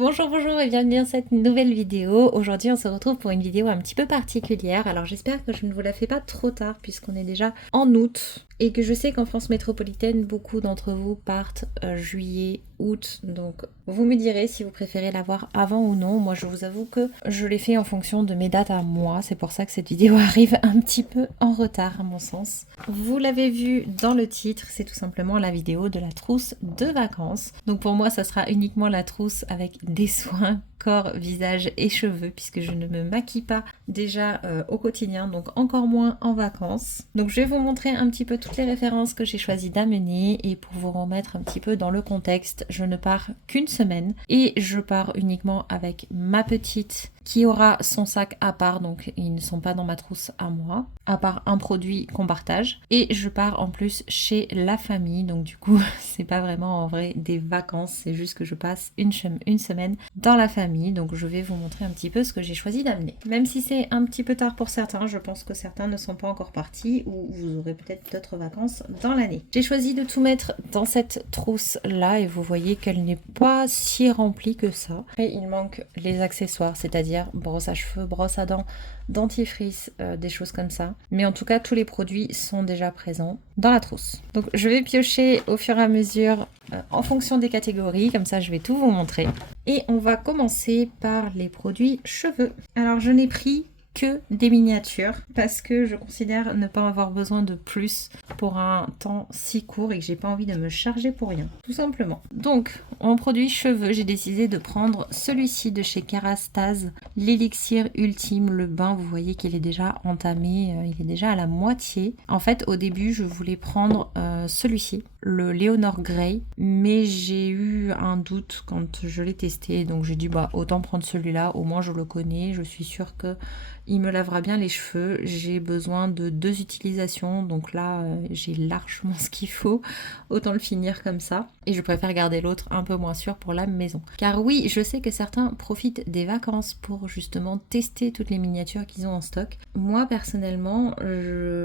Bonjour et bienvenue dans cette nouvelle vidéo. Aujourd'hui on se retrouve pour une vidéo un petit peu particulière. Alors j'espère que je ne vous la fais pas trop tard puisqu'on est déjà en août et que je sais qu'en France métropolitaine beaucoup d'entre vous partent juillet, août. Donc vous me direz si vous préférez la voir avant ou non. Moi je vous avoue que je l'ai fait en fonction de mes dates à moi. C'est pour ça que cette vidéo arrive un petit peu en retard à mon sens. Vous l'avez vu dans le titre, c'est tout simplement la vidéo de la trousse de vacances. Donc pour moi ça sera uniquement la trousse avec des soins corps, visage et cheveux puisque je ne me maquille pas déjà au quotidien, donc encore moins en vacances. Donc je vais vous montrer un petit peu toutes les références que j'ai choisi d'amener et pour vous remettre un petit peu dans le contexte, je ne pars qu'une semaine et je pars uniquement avec ma petite qui aura son sac à part, donc ils ne sont pas dans ma trousse à moi, à part un produit qu'on partage. Et je pars en plus chez la famille, donc du coup c'est pas vraiment en vrai des vacances, c'est juste que je passe une semaine dans la famille, donc je vais vous montrer un petit peu ce que j'ai choisi d'amener. Même si c'est un petit peu tard pour certains, je pense que certains ne sont pas encore partis ou vous aurez peut-être d'autres vacances dans l'année. J'ai choisi de tout mettre dans cette trousse là et vous voyez qu'elle n'est pas si remplie que ça. Et il manque les accessoires, c'est-à-dire brosse à cheveux, brosse à dents, dentifrice, des choses comme ça. Mais en tout cas, tous les produits sont déjà présents dans la trousse. Donc je vais piocher au fur et à mesure en fonction des catégories, comme ça je vais tout vous montrer. Et on va commencer par les produits cheveux. Alors je n'ai pris que des miniatures parce que je considère ne pas avoir besoin de plus pour un temps si court et que j'ai pas envie de me charger pour rien, tout simplement. Donc en produit cheveux, j'ai décidé de prendre celui-ci de chez Kerastase, l'élixir ultime, le bain. Vous voyez qu'il est déjà entamé, il est déjà à la moitié. En fait au début je voulais prendre celui-ci, le Leonor Grey, mais j'ai eu un doute quand je l'ai testé, donc j'ai dit bah autant prendre celui-là, au moins je le connais, je suis sûre que il me lavera bien les cheveux. J'ai besoin de 2 utilisations, donc là j'ai largement ce qu'il faut, autant le finir comme ça. Et je préfère garder l'autre un peu moins sûr pour la maison. Car oui, je sais que certains profitent des vacances pour justement tester toutes les miniatures qu'ils ont en stock. Moi personnellement,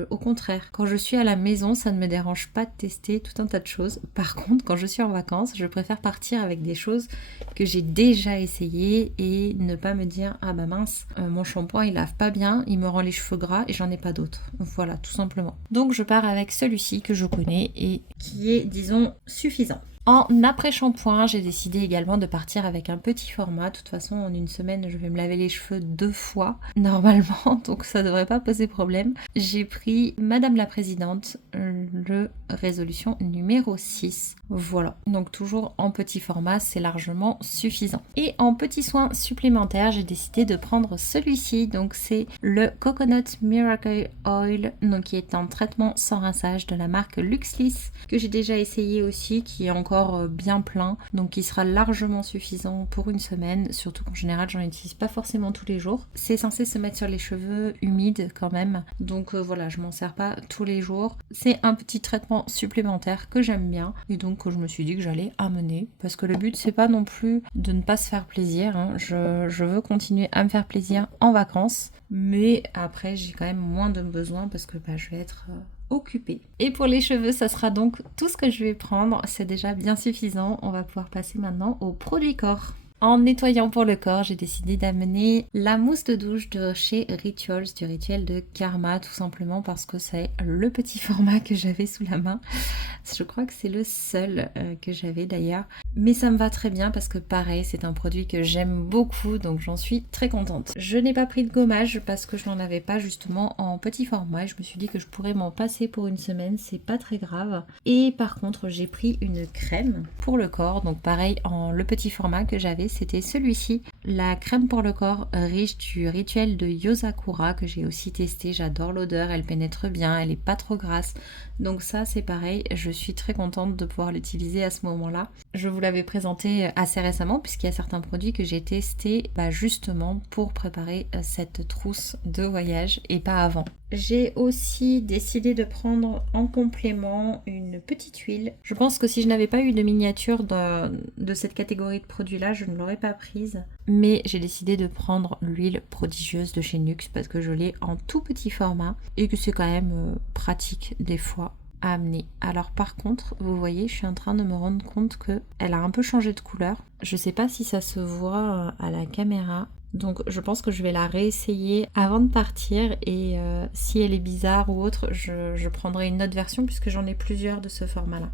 au contraire, quand je suis à la maison, ça ne me dérange pas de tester tout un tas de choses. Par contre, quand je suis en vacances, je préfère partir avec des choses que j'ai déjà essayées et ne pas me dire ah bah mince, mon shampoing il lave pas bien, il me rend les cheveux gras et j'en ai pas d'autres. Voilà, tout simplement. Donc je pars avec celui-ci que je connais et qui est, disons, suffisant. En après-shampoing, j'ai décidé également de partir avec un petit format. De toute façon, en une semaine, je vais me laver les cheveux 2 fois, normalement, donc ça devrait pas poser problème. J'ai pris Madame la Présidente, le résolution numéro 6. Voilà, donc toujours en petit format, c'est largement suffisant. Et en petit soin supplémentaire, j'ai décidé de prendre celui-ci. Donc c'est le Coconut Miracle Oil, donc qui est un traitement sans rinçage de la marque Luxlis, que j'ai déjà essayé aussi, qui est encore bien plein, donc qui sera largement suffisant pour une semaine, surtout qu'en général j'en utilise pas forcément tous les jours. C'est censé se mettre sur les cheveux humides quand même, donc voilà, je m'en sers pas tous les jours. C'est un petit traitement supplémentaire que j'aime bien et donc que je me suis dit que j'allais amener, parce que le but c'est pas non plus de ne pas se faire plaisir, hein. Je veux continuer à me faire plaisir en vacances, mais après j'ai quand même moins de besoin parce que je vais être occupée. Et pour les cheveux, ça sera donc tout ce que je vais prendre, c'est déjà bien suffisant. On va pouvoir passer maintenant au produit corps. En nettoyant pour le corps, j'ai décidé d'amener la mousse de douche de chez Rituals, du rituel de Karma, tout simplement parce que c'est le petit format que j'avais sous la main. Je crois que c'est le seul que j'avais d'ailleurs. Mais ça me va très bien parce que pareil, c'est un produit que j'aime beaucoup, donc j'en suis très contente. Je n'ai pas pris de gommage parce que je n'en avais pas justement en petit format. Je me suis dit que je pourrais m'en passer pour une semaine, c'est pas très grave. Et par contre, j'ai pris une crème pour le corps, donc pareil, en le petit format que j'avais, c'était celui-ci, la crème pour le corps riche du rituel de Yosakura que j'ai aussi testé. J'adore l'odeur, elle pénètre bien, elle est pas trop grasse. Donc ça c'est pareil, je suis très contente de pouvoir l'utiliser à ce moment-là. Je vous l'avais présenté assez récemment puisqu'il y a certains produits que j'ai testés justement pour préparer cette trousse de voyage et pas avant. J'ai aussi décidé de prendre en complément une petite huile. Je pense que si je n'avais pas eu de miniature de cette catégorie de produits-là, je ne l'aurais pas prise. Mais j'ai décidé de prendre l'huile prodigieuse de chez Nuxe parce que je l'ai en tout petit format et que c'est quand même pratique des fois à amener. Alors par contre, vous voyez, je suis en train de me rendre compte que elle a un peu changé de couleur. Je sais pas si ça se voit à la caméra. Donc je pense que je vais la réessayer avant de partir et si elle est bizarre ou autre, je prendrai une autre version puisque j'en ai plusieurs de ce format-là.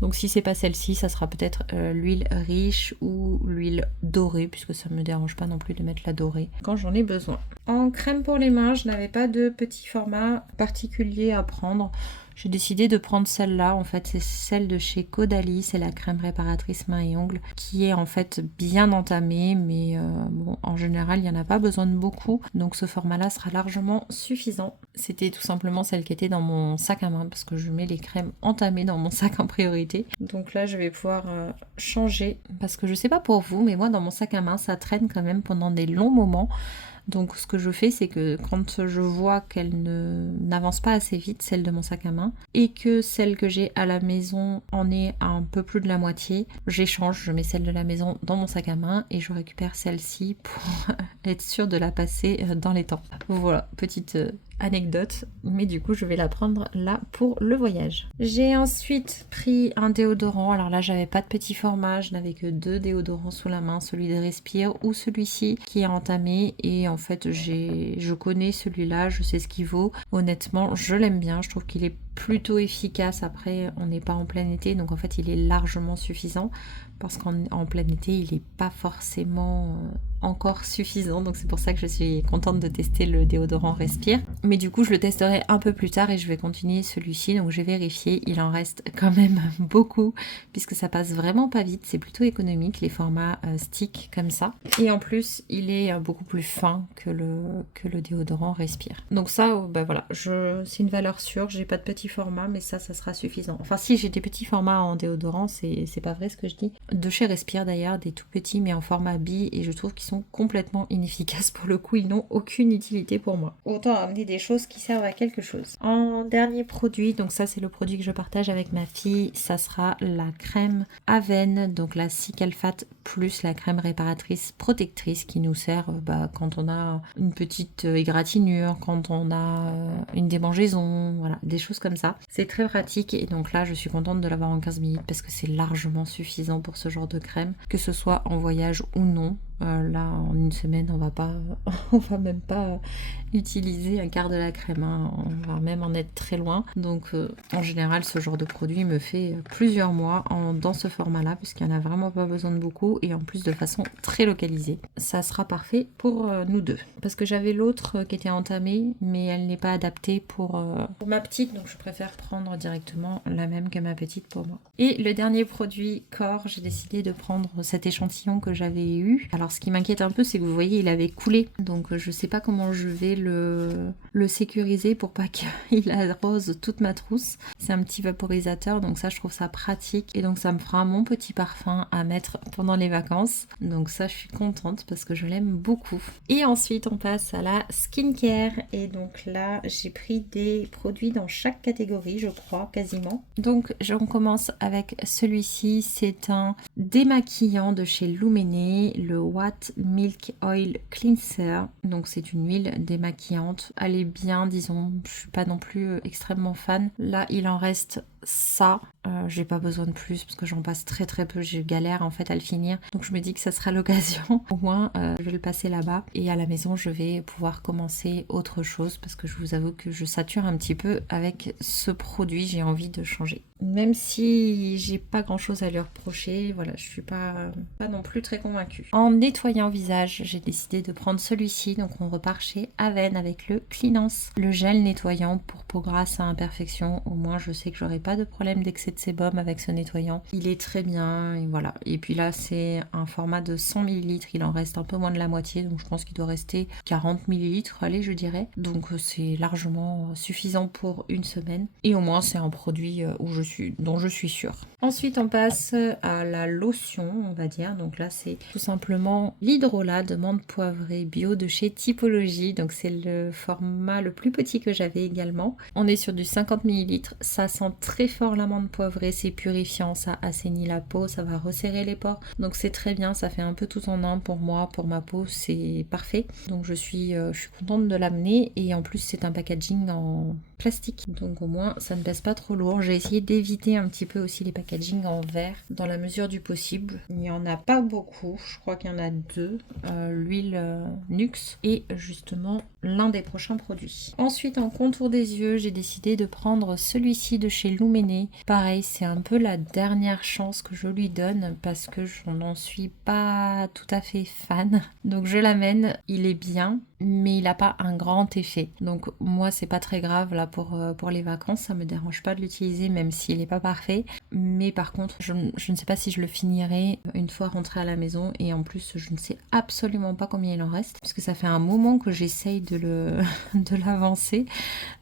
Donc si c'est pas celle-ci, ça sera peut-être l'huile riche ou l'huile dorée, puisque ça me dérange pas non plus de mettre la dorée quand j'en ai besoin. En crème pour les mains, je n'avais pas de petit format particulier à prendre. J'ai décidé de prendre celle-là, en fait c'est celle de chez Caudalie, c'est la crème réparatrice mains et ongles, qui est en fait bien entamée, mais bon, en général il n'y en a pas besoin de beaucoup, donc ce format-là sera largement suffisant. C'était tout simplement celle qui était dans mon sac à main, parce que je mets les crèmes entamées dans mon sac en priorité. Donc là je vais pouvoir changer, parce que je sais pas pour vous, mais moi dans mon sac à main ça traîne quand même pendant des longs moments. Donc ce que je fais, c'est que quand je vois qu'elle n'avance pas assez vite, celle de mon sac à main, et que celle que j'ai à la maison en est à un peu plus de la moitié, j'échange, je mets celle de la maison dans mon sac à main et je récupère celle-ci pour être sûre de la passer dans les temps. Voilà, petite anecdote, mais du coup je vais la prendre là pour le voyage. J'ai ensuite pris un déodorant. Alors là j'avais pas de petit format, je n'avais que 2 déodorants sous la main, celui de Respire ou celui-ci qui est entamé, et en fait je connais celui-là, je sais ce qu'il vaut. Honnêtement je l'aime bien, je trouve qu'il est plutôt efficace. Après on n'est pas en plein été, donc en fait il est largement suffisant, parce qu'en plein été il n'est pas forcément encore suffisant, donc c'est pour ça que je suis contente de tester le déodorant Respire. Mais du coup je le testerai un peu plus tard et je vais continuer celui-ci, donc j'ai vérifié, il en reste quand même beaucoup puisque ça passe vraiment pas vite, c'est plutôt économique les formats stick comme ça, et en plus il est beaucoup plus fin que le déodorant Respire. Donc ça bah voilà, c'est une valeur sûre, j'ai pas de petit format, mais ça sera suffisant. Enfin si, j'ai des petits formats en déodorant, c'est pas vrai ce que je dis, de chez Respire d'ailleurs, des tout petits mais en format bi, et je trouve qu'ils sont complètement inefficaces pour le coup, ils n'ont aucune utilité pour moi. Autant amener des choses qui servent à quelque chose. En dernier produit, donc ça c'est le produit que je partage avec ma fille, ça sera la crème Aven, donc la Cicalfate plus la crème réparatrice protectrice qui nous sert quand on a une petite égratignure, quand on a une démangeaison, voilà, des choses comme ça. C'est très pratique, et donc là je suis contente de l'avoir en 15 minutes parce que c'est largement suffisant pour ce genre de crème, que ce soit en voyage ou non. Là en une semaine on va même pas utiliser un quart de la crème, hein. On va même en être très loin, donc en général ce genre de produit me fait plusieurs mois dans ce format là, puisqu'il n'y en a vraiment pas besoin de beaucoup, et en plus de façon très localisée. Ça sera parfait pour nous deux, parce que j'avais l'autre qui était entamée mais elle n'est pas adaptée pour ma petite, donc je préfère prendre directement la même que ma petite pour moi. Et le dernier produit corps, j'ai décidé de prendre cet échantillon que j'avais eu. Alors ce qui m'inquiète un peu, c'est que vous voyez il avait coulé, donc je sais pas comment je vais le sécuriser pour pas qu'il arrose toute ma trousse. C'est un petit vaporisateur, donc ça je trouve ça pratique, et donc ça me fera mon petit parfum à mettre pendant les vacances, donc ça je suis contente parce que je l'aime beaucoup. Et ensuite on passe à la skincare, et donc là j'ai pris des produits dans chaque catégorie, je crois quasiment. Donc on commence avec celui-ci, c'est un démaquillant de chez Lumené, le Watt Milk Oil Cleanser. Donc c'est une huile démaquillante, elle est bien, disons, je suis pas non plus extrêmement fan. Là il en reste ça, j'ai pas besoin de plus parce que j'en passe très très peu, je galère en fait à le finir, donc je me dis que ça sera l'occasion au moins je vais le passer là-bas, et à la maison je vais pouvoir commencer autre chose, parce que je vous avoue que je sature un petit peu avec ce produit, j'ai envie de changer. Même si j'ai pas grand chose à lui reprocher, voilà, je suis pas non plus très convaincue. En nettoyant visage, j'ai décidé de prendre celui-ci, donc on repart chez Aven avec le Cleanance, le gel nettoyant pour peau grasse à imperfection. Au moins je sais que j'aurai pas de problème d'excès de sébum avec ce nettoyant. Il est très bien, et voilà. Et puis là c'est un format de 100 ml, il en reste un peu moins de la moitié, donc je pense qu'il doit rester 40 ml, allez je dirais. Donc c'est largement suffisant pour une semaine, et au moins c'est un produit dont je suis sûre. Ensuite on passe à la lotion, on va dire. Donc là c'est tout simplement l'hydrolat de menthe poivrée bio de chez Typologie, donc c'est le format le plus petit que j'avais également. On est sur du 50 ml, ça sent très fort l'amande poivrée, c'est purifiant, ça assainit la peau, ça va resserrer les pores, donc c'est très bien, ça fait un peu tout en un pour moi, pour ma peau, c'est parfait. Donc je suis contente de l'amener, et en plus c'est un packaging plastique. Donc au moins ça ne pèse pas trop lourd. J'ai essayé d'éviter un petit peu aussi les packaging en verre dans la mesure du possible. Il n'y en a pas beaucoup, je crois qu'il y en a 2. L'huile Nux et justement l'un des prochains produits. Ensuite en contour des yeux, j'ai décidé de prendre celui-ci de chez Lumene. Pareil, c'est un peu la dernière chance que je lui donne parce que je n'en suis pas tout à fait fan. Donc je l'amène, il est bien, mais il n'a pas un grand effet. Donc moi c'est pas très grave là pour les vacances, ça me dérange pas de l'utiliser même s'il n'est pas parfait. Mais par contre je ne sais pas si je le finirai une fois rentré à la maison, et en plus je ne sais absolument pas combien il en reste parce que ça fait un moment que j'essaye de l'avancer.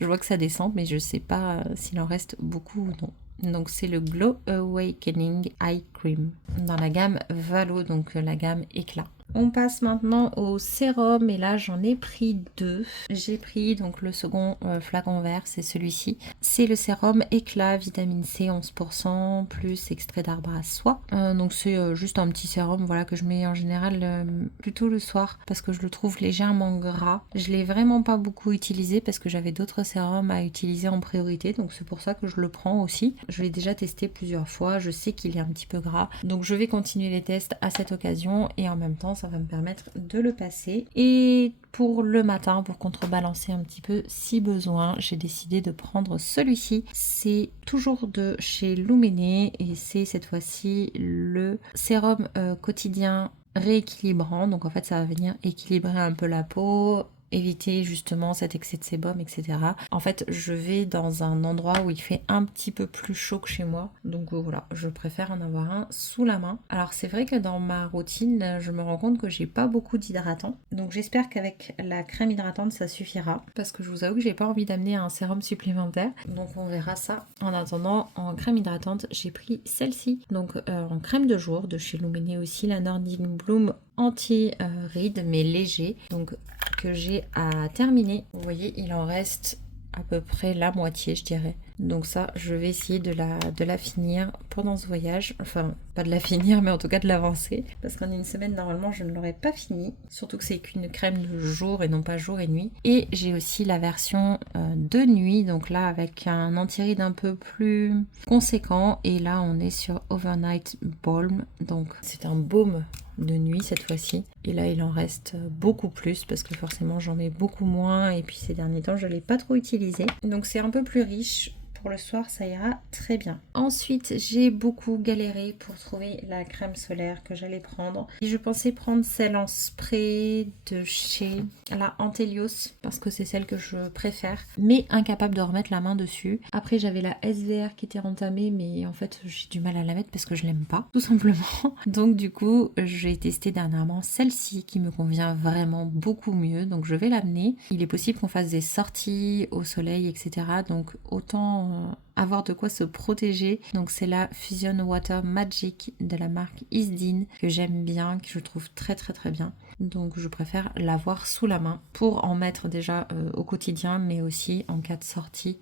Je vois que ça descend mais je sais pas s'il en reste beaucoup ou non. Donc c'est le Glow Awakening Eye Cream dans la gamme Valo, donc la gamme éclat. On passe maintenant au sérum et là j'en ai pris 2. J'ai pris donc le second flacon vert, c'est celui-ci. C'est le sérum éclat vitamine C 11% plus extrait d'arbre à soie. Donc c'est juste un petit sérum voilà, que je mets en général plutôt le soir parce que je le trouve légèrement gras. Je l'ai vraiment pas beaucoup utilisé parce que j'avais d'autres sérums à utiliser en priorité, donc c'est pour ça que je le prends aussi. Je l'ai déjà testé plusieurs fois, je sais qu'il est un petit peu gras, donc je vais continuer les tests à cette occasion et en même temps ça va me permettre de le passer. Et pour le matin, pour contrebalancer un petit peu si besoin, j'ai décidé de prendre celui-ci. C'est toujours de chez Lumene et c'est cette fois-ci le sérum quotidien rééquilibrant. Donc en fait ça va venir équilibrer un peu la peau, éviter justement cet excès de sébum, etc. En fait, je vais dans un endroit où il fait un petit peu plus chaud que chez moi. Donc voilà, je préfère en avoir un sous la main. Alors c'est vrai que dans ma routine, je me rends compte que j'ai pas beaucoup d'hydratants. Donc j'espère qu'avec la crème hydratante, ça suffira. Parce que je vous avoue que j'ai pas envie d'amener un sérum supplémentaire. Donc on verra ça. En attendant, en crème hydratante, j'ai pris celle-ci. Donc en crème de jour, de chez Lumene aussi, la Nordic Bloom anti-rides mais léger. Donc que j'ai à terminer. Vous voyez, il en reste à peu près la moitié, je dirais. Donc ça, je vais essayer de la finir pendant ce voyage. Enfin, pas de la finir, mais en tout cas de l'avancer. Parce qu'en une semaine, normalement, je ne l'aurais pas fini. Surtout que c'est qu'une crème de jour et non pas jour et nuit. Et j'ai aussi la version de nuit. Donc là, avec un anti-ride un peu plus conséquent. Et là, on est sur Overnight Balm. Donc c'est un baume de nuit cette fois-ci, et là il en reste beaucoup plus parce que forcément j'en mets beaucoup moins et puis ces derniers temps je l'ai pas trop utilisé, donc c'est un peu plus riche. Pour le soir, ça ira très bien. Ensuite, j'ai beaucoup galéré pour trouver la crème solaire que j'allais prendre. Et je pensais prendre celle en spray de chez la Antelios parce que c'est celle que je préfère, mais incapable de remettre la main dessus. Après, j'avais la SVR qui était entamée, mais en fait, j'ai du mal à la mettre parce que je l'aime pas, tout simplement. Donc du coup, j'ai testé dernièrement celle-ci qui me convient vraiment beaucoup mieux. Donc je vais l'amener. Il est possible qu'on fasse des sorties au soleil, etc. Donc autant avoir de quoi se protéger. Donc c'est la Fusion Water Magic de la marque Isdin que j'aime bien, que je trouve très très très bien. Donc je préfère l'avoir sous la main pour en mettre déjà au quotidien, mais aussi en cas de sortie.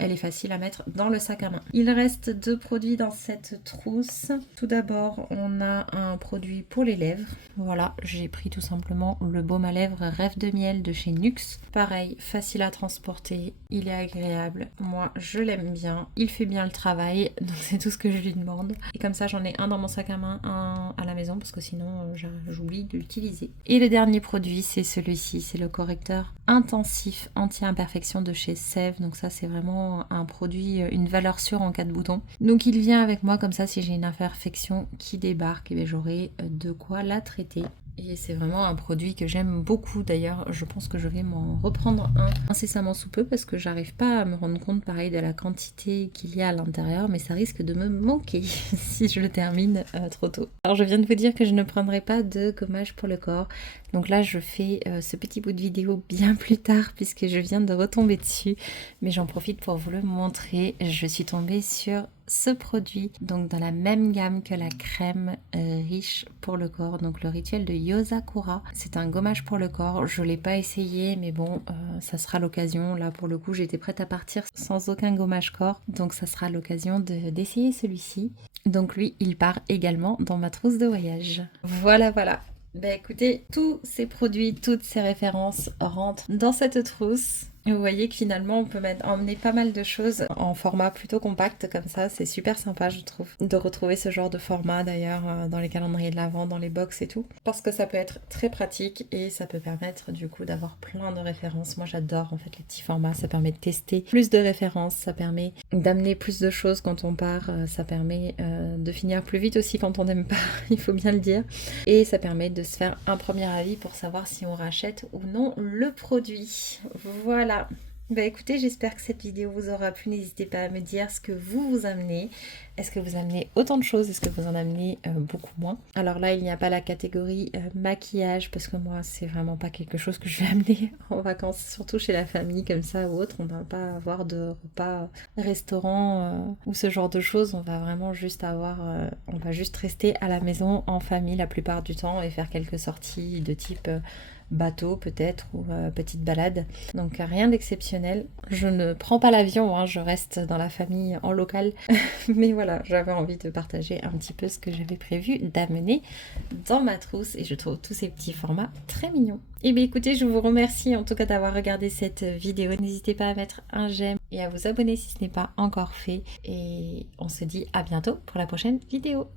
Elle est facile à mettre dans le sac à main. Il reste 2 produits dans cette trousse. Tout d'abord, on a un produit pour les lèvres. Voilà, j'ai pris tout simplement le baume à lèvres Rêve de miel de chez Nux. Pareil, facile à transporter, il est agréable. Moi, je l'aime bien. Il fait bien le travail, donc c'est tout ce que je lui demande. Et comme ça, j'en ai un dans mon sac à main, un à la maison, parce que sinon, j'oublie de l'utiliser. Et le dernier produit, c'est celui-ci. C'est le correcteur intensif anti-imperfection de chez Sève. Donc ça, c'est vraiment un produit, une valeur sûre en cas de bouton. Donc il vient avec moi, comme ça si j'ai une imperfection qui débarque, et j'aurai de quoi la traiter. Et c'est vraiment un produit que j'aime beaucoup. D'ailleurs, je pense que je vais m'en reprendre un incessamment sous peu parce que j'arrive pas à me rendre compte pareil de la quantité qu'il y a à l'intérieur, mais ça risque de me manquer si je le termine trop tôt. Alors je viens de vous dire que je ne prendrai pas de gommage pour le corps. Donc là, je fais ce petit bout de vidéo bien plus tard puisque je viens de retomber dessus. Mais j'en profite pour vous le montrer. Je suis tombée sur ce produit, donc dans la même gamme que la crème riche pour le corps, donc le rituel de Yosakura. C'est un gommage pour le corps. Je l'ai pas essayé, mais bon, ça sera l'occasion. Là, pour le coup, j'étais prête à partir sans aucun gommage corps. Donc ça sera l'occasion d'essayer celui-ci. Donc lui, il part également dans ma trousse de voyage. Voilà, voilà. Ben écoutez, tous ces produits, toutes ces références rentrent dans cette trousse. Vous voyez que finalement on peut emmener pas mal de choses en format plutôt compact comme ça, c'est super sympa je trouve de retrouver ce genre de format d'ailleurs dans les calendriers de l'Avent, dans les box et tout, parce que ça peut être très pratique et ça peut permettre du coup d'avoir plein de références. Moi j'adore en fait les petits formats, ça permet de tester plus de références, ça permet d'amener plus de choses quand on part, ça permet de finir plus vite aussi quand on n'aime pas, il faut bien le dire, et ça permet de se faire un premier avis pour savoir si on rachète ou non le produit. Voilà. Bah écoutez, j'espère que cette vidéo vous aura plu. N'hésitez pas à me dire ce que vous amenez. Est-ce que vous amenez autant de choses? Est-ce que vous en amenez beaucoup moins? Alors là, il n'y a pas la catégorie maquillage parce que moi, c'est vraiment pas quelque chose que je vais amener en vacances, surtout chez la famille comme ça ou autre. On va pas avoir de repas restaurant ou ce genre de choses. On va vraiment juste on va juste rester à la maison en famille la plupart du temps et faire quelques sorties de type bateau peut-être ou petite balade, donc rien d'exceptionnel. Je ne prends pas l'avion, hein, je reste dans la famille en local mais voilà, j'avais envie de partager un petit peu ce que j'avais prévu d'amener dans ma trousse et je trouve tous ces petits formats très mignons. Et bien écoutez, je vous remercie en tout cas d'avoir regardé cette vidéo. N'hésitez pas à mettre un j'aime et à vous abonner si ce n'est pas encore fait et on se dit à bientôt pour la prochaine vidéo.